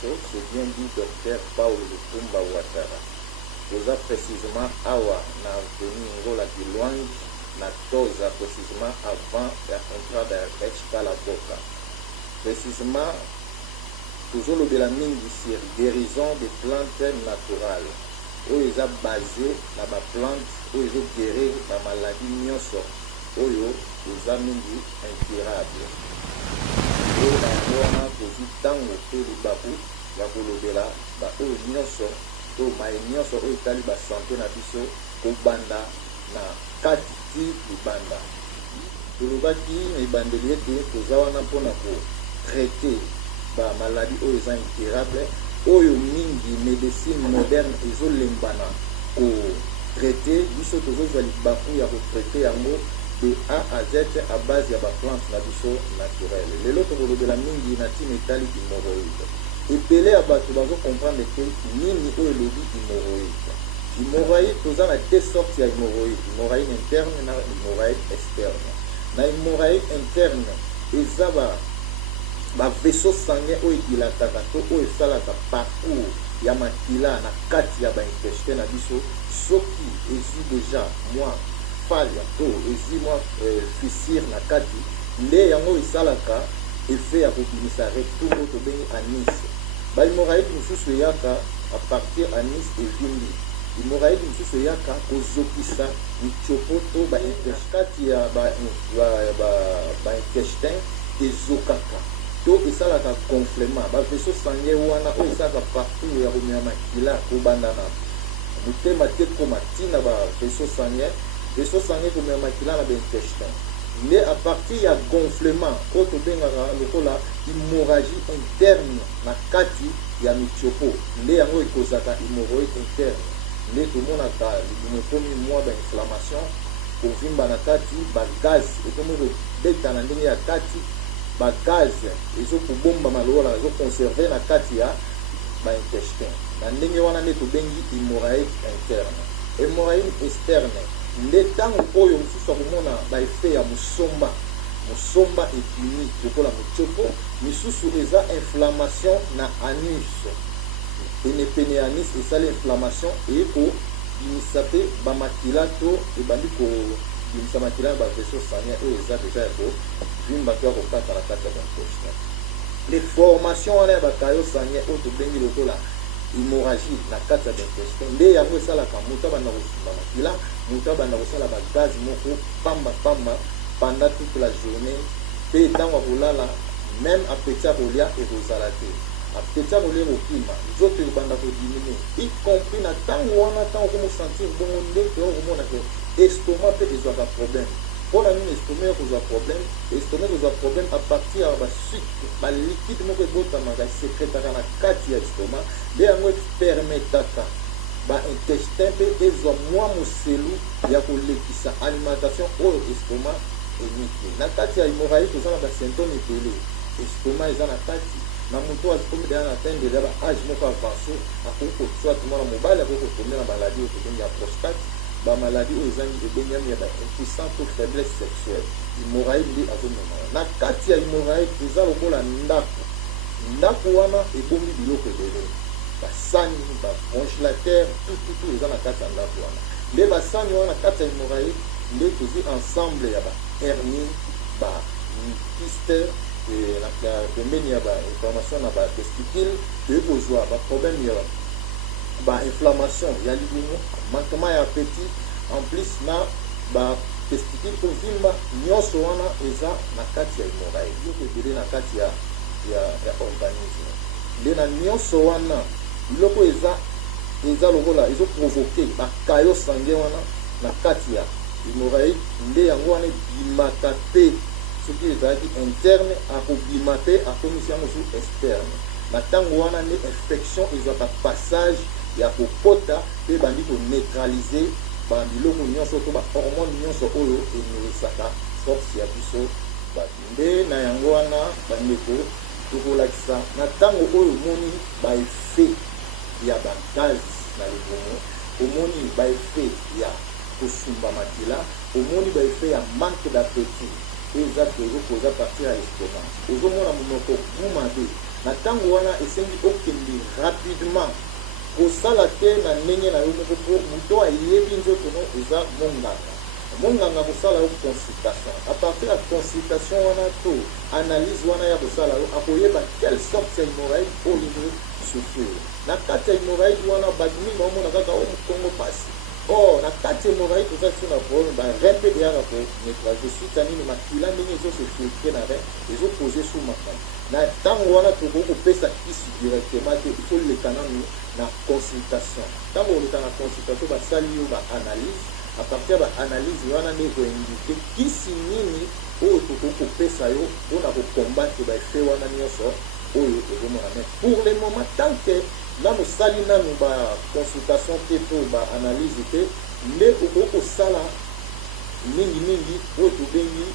c'est bien dit docteur Paul Lutumba Ouattara. Toza précisément awa na avenue Ngola Kilwangi na toza précisément avant l'entrée d'Ex Kalaboka. Précisément, toujours le mingi sur guérison des plantes naturelles. Où ils ont basé na ba plante, où ils ont guéri la maladie nyonso, où ils ont mingi incurable. Et na ngona tozi tango pe libaku ya kolobela ba oyo nyonso to mai nyonso oyo etali ba santé na biso kobanda na kati ti libanda. Tolobaki na ebandeli ete toza wana mpona kotraite ba maladie oyo eza incurable oyo mingi médecine moderne ezolembana kotraite biso tozozwa libaku ya kotraite yango de A à Z à base ya ba plante na biso naturelle. Lelo tokolobela mingi na ntina etali hémorroïde. Ebele ya bato bazo comprendre ke nini oyo elobi hémorroïde. Hémorroïde toza na deux sortes ya hémorroïde, hémorroïde interne na hémorroïde externe. Na hémorroïde interne eza ba vaisseau sanguin oyo dilataka to oyo esalaka parcours ya makila na kati ya ba intestin na biso soki ezi déjà moi falia to ezi moi fissure na kati nde yango esalaka effet ya kobimisa retour oyo tobengi anis. Ba hémorroïde mosusu eyaka a partir anis evimbi. Hémorroïde mosusu eyaka kozokisa mitiopo to kati ya ba intestin ezokaka to esalaka gonflement ba vaisseau sanguin wana oyo esalaka partout ya komema makila kobanda na motema te koma ntina ba vaisseau sanguin komema makila na baintestin nde a partir ya gonflement oyo tobengaka lokola hémorragie interne na kati ya mitiopo nde yango ekozaka hémorroïde interne nde tomonaka libumu ekomi mwa bainflammation kovimba na kati bagaz ekomi kobeta na ndenge ya kati bagaz ezokobomba lokola ezoconserve na kati ya baintestin na ndenge wana nde tobengi hémorroïde interne. Hémorroïde externe nde ntango oyo mosusu akomona baefe ya mosomba epini lokola motiopo misusu eza inflammation na anus penepene ya anus esali inflammation eyekobimisa mpe bamakila to ebandi kobimisa makila ya bavaisseau sanguin oyo eza deja ya kovimba to ya kokata na kati ya baintestin. Les formations wana ya bakayo sanguin oyo tobengi lokola hémorragie na kati ya baintestin nde yango esalaka moto abanda kosumba makila moto abanda kosala bagaz moko pamba pendant toute la journée mpe ntango akolala même apeti ya kolia ekozala te apeti ya kolia ekokima nzoto ekobanda kodimine y compris na ntango wana ntango okomosentir bongo nde okomona ke estomac mpe ezwaka problème. Mpona nini estomac ekozwa problème? Estomac ekozwa problème a partir ya basucre baliquide moko ebotamaka esekretaka na kati ya estomac nde yango epermetaka baintestin mpe ezwa mwa moselu ya kolekisa alimentation oyo estomac eniki. Na kati ya hémorroïde toza na basymptôme ebele. Estomac eza na kati na moto azikomi deya na atteindre ya baage moko avancé akoki koswat mwana mobali akoki kotombe na maladie oyo tobengi ya prostate bamaladi oyo ezangi ebengami ya baimpuissance to faiblesse sexuelle. Hémorroïde nde azomema na kati ya hémorroïde eza lokola ndako wana ebombi biloko ebele basani bacongélateur tout eza na kati ya ndako wana nde basani wana kati ya hémorroïde nde tozi ensemble ya bahernie bakiste pembeni ya bainflammation na batesticule toyei kozwa baproblème ya bainflammation ya libumu manquement ya appétit en plus na batesticule kovimba nyonso wana eza na kati ya hémorroïde biloko ebele na kati ya organisme nde na nyonso wana biloko eza lokola ezoprovoke bakayo sanguin wana na kati ya hémorroïde nde yango wana ebimaka mpe soki ezalaki interne akobima mpe akomisi yango su externe na ntango wana nde infection ezwaka passage ya kokota mpe bandi koneutralize babiloko nyonso to bahormone nyonso oyo enolisaka force ya biso nde na yango wana bandeko tokolakisa na ntango oyo omoni baefe ya bagaz na libumu omoni baefe ya kosumba makila omoni baefe ya manque d'appétit eza tozokoza partir ya estomac ozomona monoko buma te na ntango wana esengi okende rapidement kosala te na ndenge na yo moko po moto ayebi nzoto no eza monganga kosala yo consultation. A partir ya consultation wana to analyse wana ya kosala yo akoyeba quelle sorte ya hémorraïde olingo souffrir. Na kati ya hémorraïde wana badimi baomona kaka o mokongo pasi. Or na kati ya hémorraïde toza na problème ba rein mpe eyaka ko nettoyer suite ya nini makila ndenge ezosefiltre na rein ezopose sous makala. Na ntango wana tokoki kopesa kisi directement te il faut leka nanu na consultation. Ntango oleka na consultation basali yo baanalyse. A partir de l'analyse, on a indiqué qui signe ou tout pesa yo on a combattre ba fait wana nyoso oyo ezomona. Pour le moment tant que là nous salina nous ba consultation te pour ba analyse te le ko sala mingi o to bengi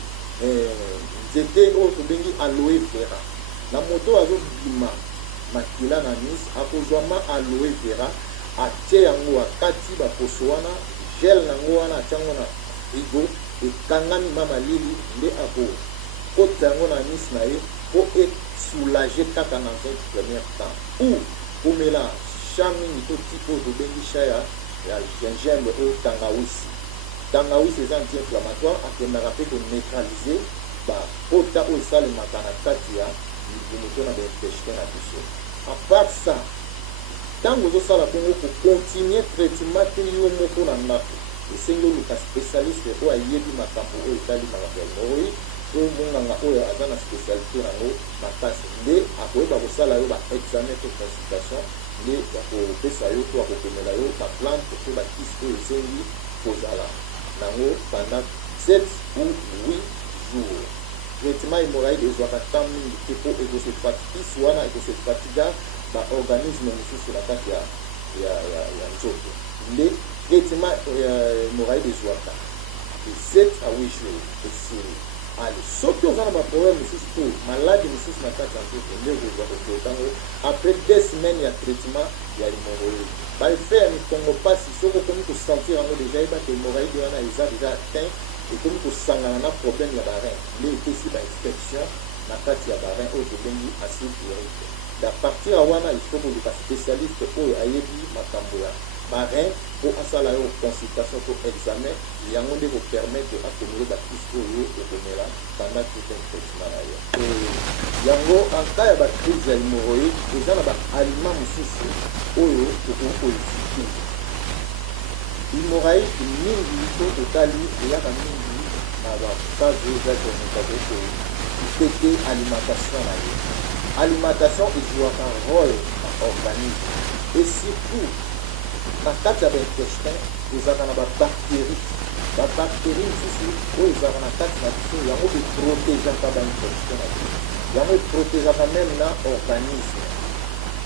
zete o to bengi aloe vera na moto azo bima makila na nis akozwama aloe vera atie yango akati ba poso wana gel nango wana atango na frigo ekangami mama lili nde ako kota yango na nis na ye po soulager kaka na un premier temps ou komela cha mingi to tipo to bengi cha ya gingembre o tangawisi eza anti-inflammatoire akendaka mpe koneutraliser bakota oyo esalemaka na kati ya moto na baintestin na biso. A part ça ntango ozosala bongo kocontinue traitement te yo moko na ndako esengi oluka spécialiste oyo ayebi makambo oyo etali makambo ya hémorroïde oyo monganga oyo aza na spécialité nango makasi nde akoyeba kosala yo baexamen to consultation nde akopesa yo to akopemela yo baplante to bakisi oyo esengi kozala nango pendant 7 ou 8 jours. Traitement hémorroïde ezwaka temps mingi te po ekosepatisi wana ekosepatiga organisme mosusu na kati ya nzoto nde traitement hémorroïde ezwaka 7 à 8 jours esili. Ali soki oza na baproblème mosusu to maladi mosusu na kati ya nzoto nde okozwa kototango après 2 semaines ya traitement ya hémorroïde baefe ya mikongo mpasi soki okomi kosentir yango deja yeba te hémorroïde wana eza deja atteint ekomi kosangana na problème ya barein nde epesi bainfection na kati ya barein oyo tobengi acide urique. À partir ya wana il faut koluka spécialiste oyo ayebi makambo ya barein po asala yo consultation to examen yango nde kopermettre akomela bakisi oyo okomela pendant tout un traitement na yo. Yango en cas ya bacrise ya hémorroïde eza na baaliment mosusu oyo tokoki koevite. Hémorroïde mingi to totali eyaka mingi na bacase oyo eza moto akoki kopete alimentation na ye. Alimentation ezwaka rôle na organisme et surtout na kati ya baintestin ezalaka na babactérie mosusu oyo ezalaka na kati na biso yango eprotegeaka baintestin na biso yango eprotegeaka meme na organisme.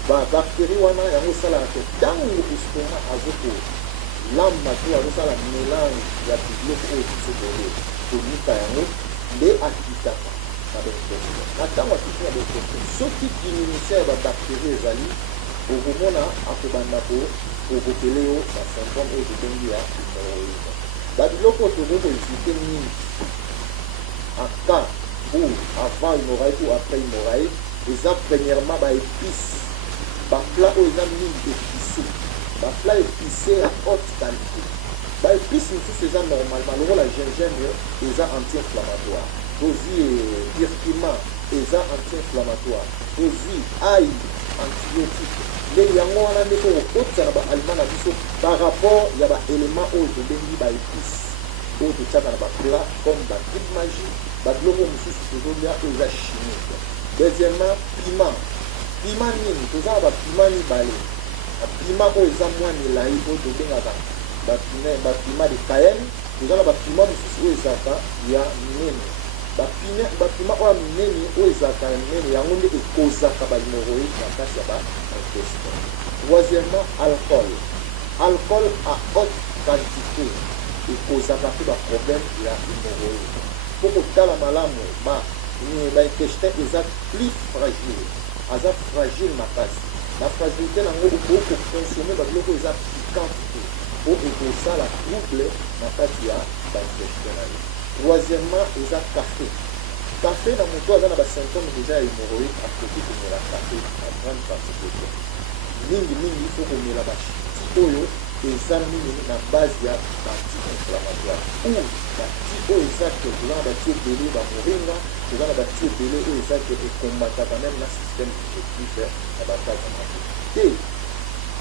Babactérie wana yango esalaka te ntango estoma azokolamba to azosala mélange ya biloko oyo biso boye konika yango nde akitaka na baintestin. Na ntango akiti na baintestin soki diminution ya babactérie ezali okomona akobanda kokopele yo basymptôme oyo tobengi ya hémorroïde. Babiloko tokoki koevite mingi en cas ou avant hémorroïde ou après hémorroïde eza premièrement baépice baplat oyo eza mingi épicé baplat épicé ya haute qualité. Baépice mosusu eza normalement lokola gingembre eza anti-inflammatoire tozi curcuma eza anti-inflammatoire tozi ail antibiotique nde yango wana nde kokotisa na baaliment na biso par rapport ya baélément oyo tobengi baépice oyo totiaka na baplat comme bakit magie babiloko mosusu tozolia oyo eza chimique. Deuxièmement piment nini toza na bapiment mibale bapiment oyo eza mwa milai oyo tobengaka bapiment de cayenne toza na bapiment mosusu oyo ezalaka ya minene bapiment oyo ya minene oyo ezalaka ya minene yango nde ekozaka bahémorroïde na kati ya baintestin. Troisièmement alcool à haute quantité ekozaka mpe baproblème ya hémorroïde. Po kotala malamu baintestin eza plus fragile aza fragile makasi na fragilité nango okoki kokonsome babiloko eza piquante te po ekosala trouble na kati ya baintestin na yo. Troisièmement eza café café na moto aza na basymptôme déjà ya hémorroïde akoki komela café na grande quantité mingi il faut komela bati oyo eza mingi na base ya bati inflammatoire ou bati oyo eza ke toza na bati ebele bamoringa toza na bati ebele oyo eza ke ekombataka meme na système digestif na bakati ya mabe te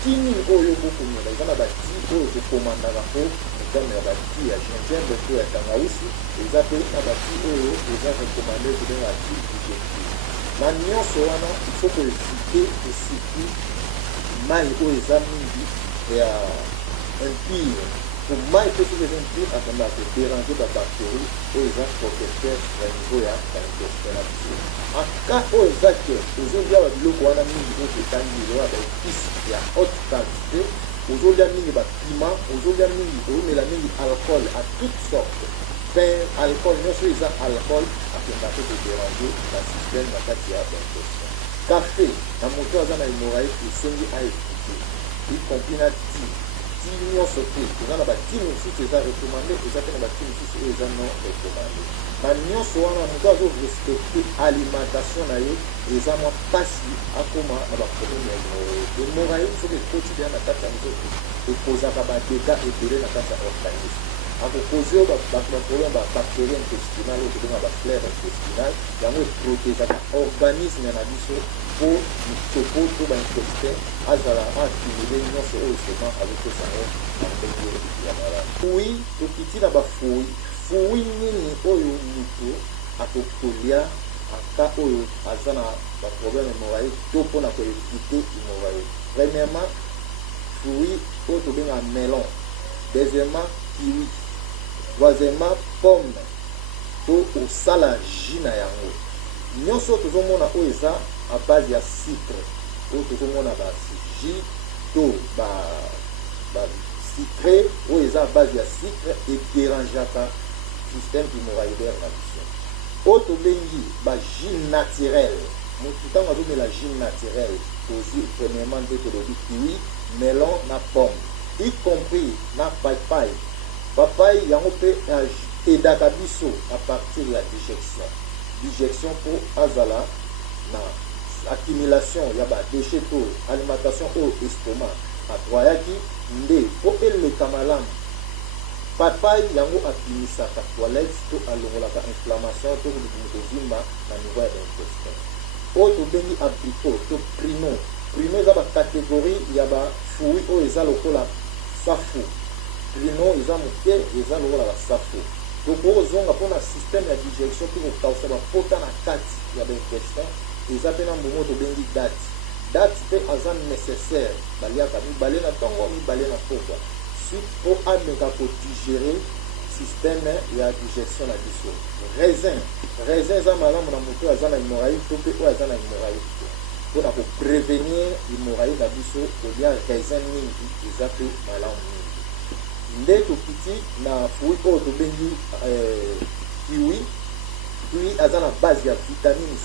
kini oyo bokomela eza na bati oyo tokomandaka po metame ya bati ya gingembre to ya tangausi eza pe na bati oyo eza rekomande kobenga bati digestif na nyonso wana ifo koevite esiki mai oyo eza mingi ya impire pour mai pe soki eza impire akendaka kodérange babactérie oyo eza protecteur ya niveau ya intestin na biso aka oyo eza ke ozolia babiloko wana mingi oyo totangi ezoya baépice ya haute quantité ozolia mingi bapiment ozolia mingi ozomela mingi alcool à toute sorte pain alcool nyonso oyo eza alcool akendaka kodérange na système na kati ya intestin café na moto aza na hémorraïde esengi aevite y compris na ti nyonso te eza na bati mosusu eza recommandé eza pe na bati mosusu oyo eza non recommandé na nyonso wana moto azorespecte alimentation na ye eza mwa mpasi akóma na baproblème ya hémorraïde soki ekoti deya na kati ya nzoto ekozaka badega ebele na kati ya organisme akokoze oyo baproblème bactérie intestinale oyo tobenga baflare intestinale yango eprotégeaka organisme na biso po mitopo to baintestin azala accumule nyonso oyo sema azopesa yango na ndenge ya malamu fui tokiti na bafui fui nini oyo moto akokolia aka oyo aza na baproblème hémorraïde to mpona koevite hémorraïde premièrement fui oyo tobengaka melon deuxièmement kiwi troisièmement pomme to osala jus na yango nyonso tozomona oyo eza à base ya sucre oyo tozomona bajus to basucre oyo eza à base ya sucre edérangeaka système hémorroïdaire na biso oyo tobengi bajus naturel motu ntango azomela jus naturel tozi premièrement nde tolobi kiwi melon na pomme y compris na papaye papaye yango mpe edaka biso à partir ya digestion po azala na accumulation ya badéchet to alimentation oyo estomac atwayaki nde po eleka malamu papaye yango abimisaka toilette to alongolaka inflammation to kozimba na niveau ya intestin oyo tobengi abricot to prino eza bacatégorie ya bafui oyo eza lokola safu prino eza moke eza lokola basafu tokozonga mpona système ya digestion mpe kokausa bapota na kati ya baintestin eza mpe na mbongo tobengi date mpe aza nécessaire baliaka mibale na ntongo mibale na pokwa suite po ameka kodigere système ya digestion na biso raisin eza malamu na moto aza na hémorraïde to mpe oyo aza na hémorraïde te mpona koprévenir hémorraïde na biso kolia raisin mingi eza mpe malamu mingi nde tokiti na fui oyo tobengi kiwi aza na base ya vitamine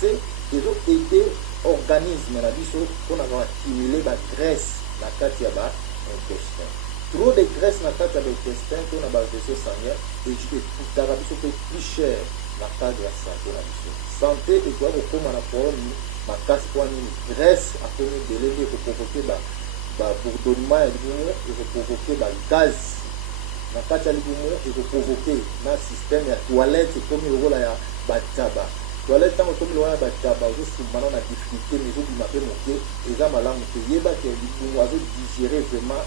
C ezoede organisme na biso mpona koaccumule bagraisse na kati ya baintestin trop de graisse na kati ya baintestin to na bavaisseau sanguin ekutaka biso mpe plus cher na cadre ya santé na biso santé ekoya kokóma na problème makasi mpo nini graisse akomi ebele nde ekoprovoke bourdonnement ya libumu ekoprovoke bagaz na kati ya libumu ekoprovoke na système ya toilette ekomi lokola ya bataba toilette ntango ekomi lokola ya bataba ozosumbana na difficulté mais ezobima mpe moke eza malamu te yebaki ya libumu azodigere vraiment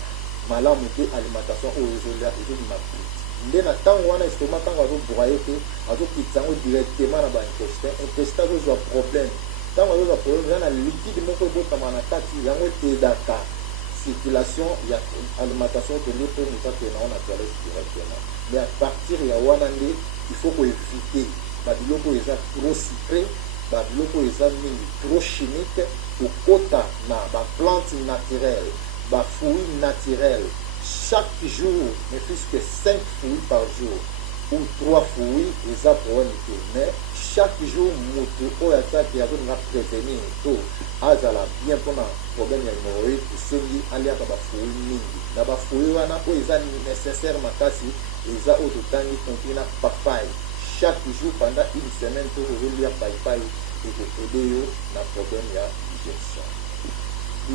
malamu te alimentation oyo ezobima plus nde na ntango wana estomac ntango azobroye te azokitisa yango directement na baintestin intestin azozwa problème ntango azozwa problème eza na liquide moko ebotama na kati yango etedaka circulation ya alimentation tende mpe moto akende yango na toilette directement mais à partir ya wana nde il faut koevite babiloko oyo eza trop sucré babiloko oyo eza mingi trop chimique kokota na baplante naturelle bafruit naturel chaque jour ne plus que 5 fruits par jour ou 3 fruits eza problème te mais chaque jour moto oyo ataki azolinga prévenir to azala bien mpona problème ya hémorroïde esengi aliaka bafruit mingi na bafruit wana oyo eza nécessaire makasi eza oyo totangi compris na papaye chaque jour pendant une semaine pour revenir par et de aider na problème ya digestion.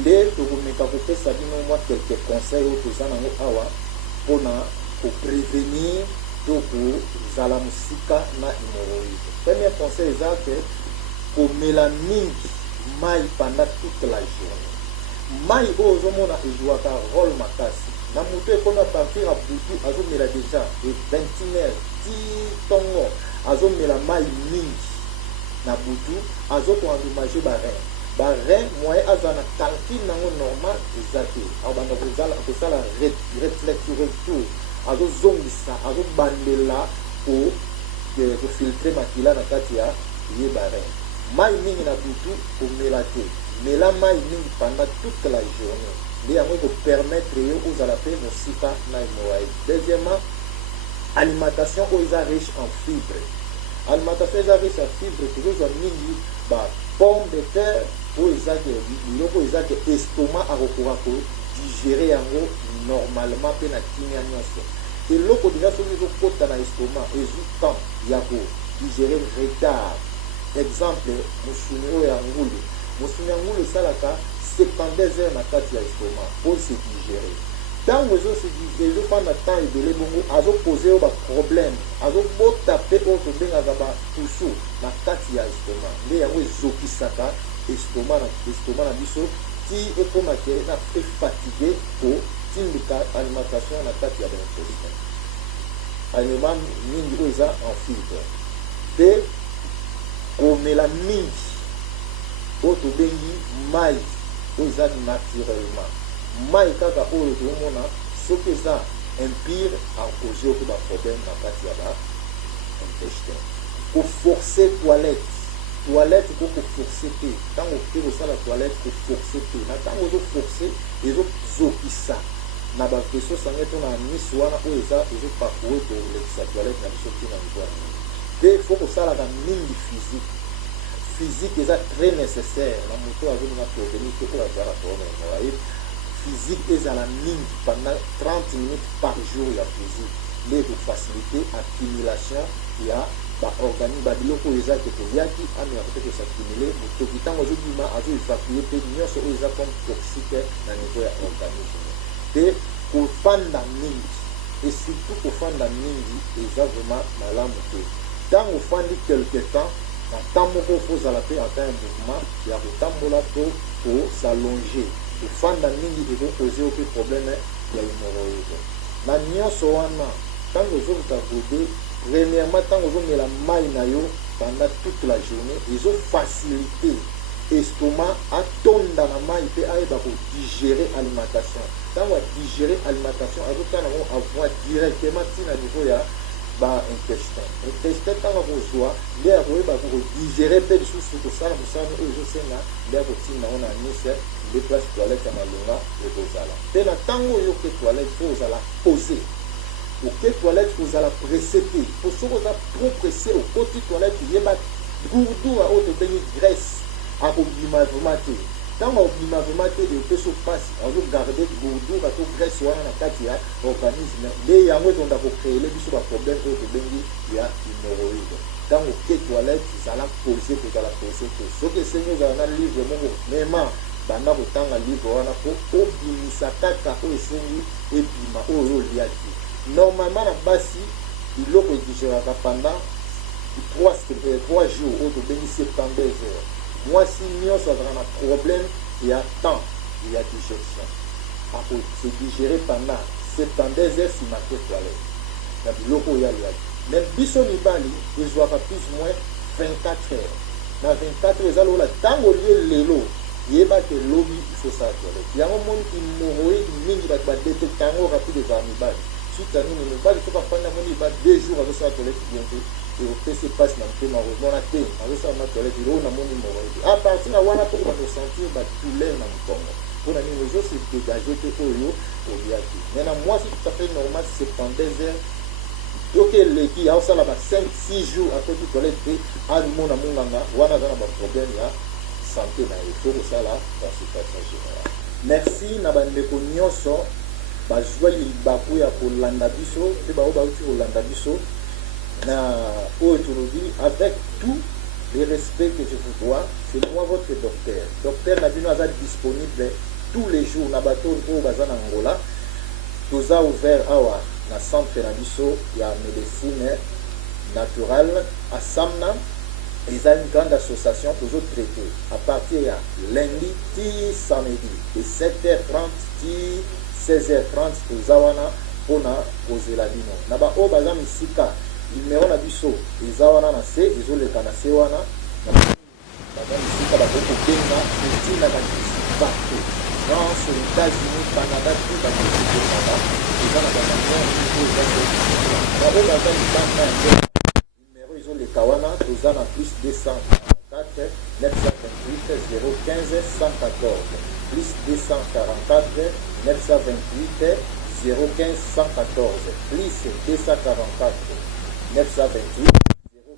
Les tokomeka kopesa bino moi quelques conseils au tozana ngo awa pour prévenir donc zala musika na hémorroïde. Premier conseil est que pour mélanine maille pendant toute la journée. Maille ozomona ezwaka rôle makasi. Na mutu ekona partir à butu azomela déjà et 21h 10 tongo azomela maille mingi na butu azoko endommagé barin moyen azana calcul nango normal ezate abanda kozala réflexe retour azozongisa azobandela pour filtrer makila na kati ya ye barin mai mingi na butu komela te mela mai mingi pendant toute la journée nde yango ekopermettre yo ozala mpe mosika na hémorroïde. Deuxièmement, alimentation oyo eza riche en fibre. Alimentation eza riche en fibre tokozwa mingi pomme de terre oyo ezake biloko ezake estomac akokoka kodigere yango normalement mpe na kimia nyonso. Eloko deja soki ezokota na estomac ezwi temps ya kodigere retard. Exemple, musuni oyo ya ngulu, musuni ya ngulu esalaka 72 heures na kati ya estomac pour se digérer. Tant que se digérer pendant temps ebele bongo azopose yo baproblème azobota mpe oyo tobengaka batusu na kati ya estomac nde yango ezokisaka estomac na biso ti ekomake na efatigue po tindika alimentation na kati ya baintestin. Aliment mingi oyo eza en fibre mpe komela mingi oyo tobengi mai oyo eza naturellement mai kaka oyo tozomona soki eza impire akose oyo baproblème na kati ya baintestin. Koforce toilette ko koforce te ntango oke kosala toilette koforce te na ntango ozoforce ezozokisa na baveso sange to na miso wana oyo ezoparcoure kolekisa toilette na biso te na niveau ya mingi te fo kosalaka mingi physique eza très nécessaire na moto azolinga problème te po azala problème ya hémorroïde. Physique ezala mingi pendant 30 minutes par jour ya physique nde kofacilite accumulation ya baorganisme babiloko oyo eza ke toyaki ameka kote kosaccumule motoki ntango azobima azoevacue mpe nyonso oyo eza comme toxique na niveau ya organisme mpe kofanda mingi et surtout kofanda mingi eza vraiment malamu te. Ntango ofandi quelque temps na temps moko kozala mpe ata un mouvement ya kotambola to kosalonge kofanda mingi ekokose yo mpe problème ya hémorroïde. Na nyonso wana ntango ozokuta gode premièrement ntango ozomela mai na yo pendant toute la journée ezofacilite estomac atonda na mai mpe ayeba kodigere alimentation. Ntango adigere alimentation azotala yango avoir directement ntina niveau ya baintestin. Intestin ntango akozwa nde akoyeba kodigere mpe lisusu kosala mosala oyo ezosenga nde akotinda yango na nise nde place toilette ya malonga ekozala mpe na ntango oyo ke toilette po ozala pose oke toilette kozala presse te po soki oza trop presse okoti toilette yeba gourdura oyo tobengi graisse akobima vraiment te. Ntango akobima vraiment te epeso mpasi azogarde gourdura to graisse wana na kati ya organisme nde yango etonda kokreele biso baproblème oyo tobengi ya hémorroïde. Ntango oke toilette ezala pose kozala pose te soki esengi ozala na livre moko mema banda kotanga livre wana po obimisa kaka oyo esengi ebima oyo oliaki. Normalement na basi biloko edigéraka pendant 3 jours oyo tobengi 72 heures. Mwasi nyonso azala na problème ya temps ya digestion akose digérer pendant 72 heures nsima te toilette na biloko oyo aliaki. Même biso mibali ezwaka plus ou moins 24 heures na 24 heures eza lokola ntango olie lelo yeba ke lobi ifosala toilette yango moni hémorroïde mingi bato badetecta yango rapide ezala mibali suite anini mibali soki afandi amoni ba 2 jours azosala toilette bien te eopesi mpasi na motema ozomona te azosala na toilette oyo namoni hémorroïde a partir na wana mpo bakosentir badouleur na mokongo mpona nini ozose dégage te oyo oliaki mais na mwasi tout à fait normal 72 heures yoki eleki aosala ba 5-6 jours akoti toilette te amona monganga wana aza na baproblème ya santé na ye fo kosala consultation générale. Merci na bandeko nyonso bazwai libaku ya kolanda biso mpe bao bauti kolanda biso Aujourd'hui, avec tout le respect que je vous dois, c'est moi votre docteur. Docteur Nabino est disponible tous les jours na bateau au Bazan Angola. Tout a ouvert awa na centre na biso ya médecine naturelle à Samna. Ils ont une grande association pour nous traiter à partir de lundi, samedi, de 7h30, 16h30, pour Zawana, pour poser la bino. Naba o bazam isika, numéro na biso, les Zawana na se, ils ont le canacé wana, bazam isika, bazam benga, petit na kanisi partout. France, aux États-Unis, Canada, tout va être Canada. Ils ont la banane, ils ont la ils ont les Kawana, tous en plus 244 928 015 114, plus 244 928 015 114, plus 244 928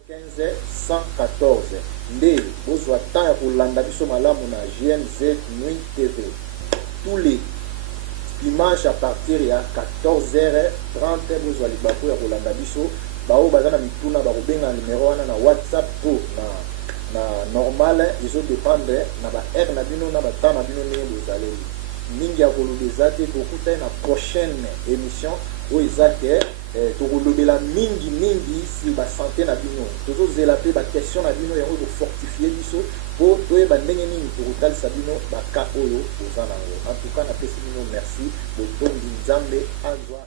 015 114. Les besoins temps pour l'andabiso malamu na GMZ Nuit TV. Tous les dimanches à partir de 14h30, besoin de l'ibako ya l'andabiso. Bao bazana mituna ba kobenga numéro wana na WhatsApp to na normal ils ont dépendre na ba air na bino na ba temps na bino ne bozaleli mingi ya kolobeza te tokuta na prochaine émission o izake to kolobela mingi si ba santé na bino tozo zela pe ba question na bino yango ko fortifier biso po to e ba ndenge nini to kotal sabino ba ka oyo ozana ngo en tout cas na pesi bino merci de Tom Nzambe azwa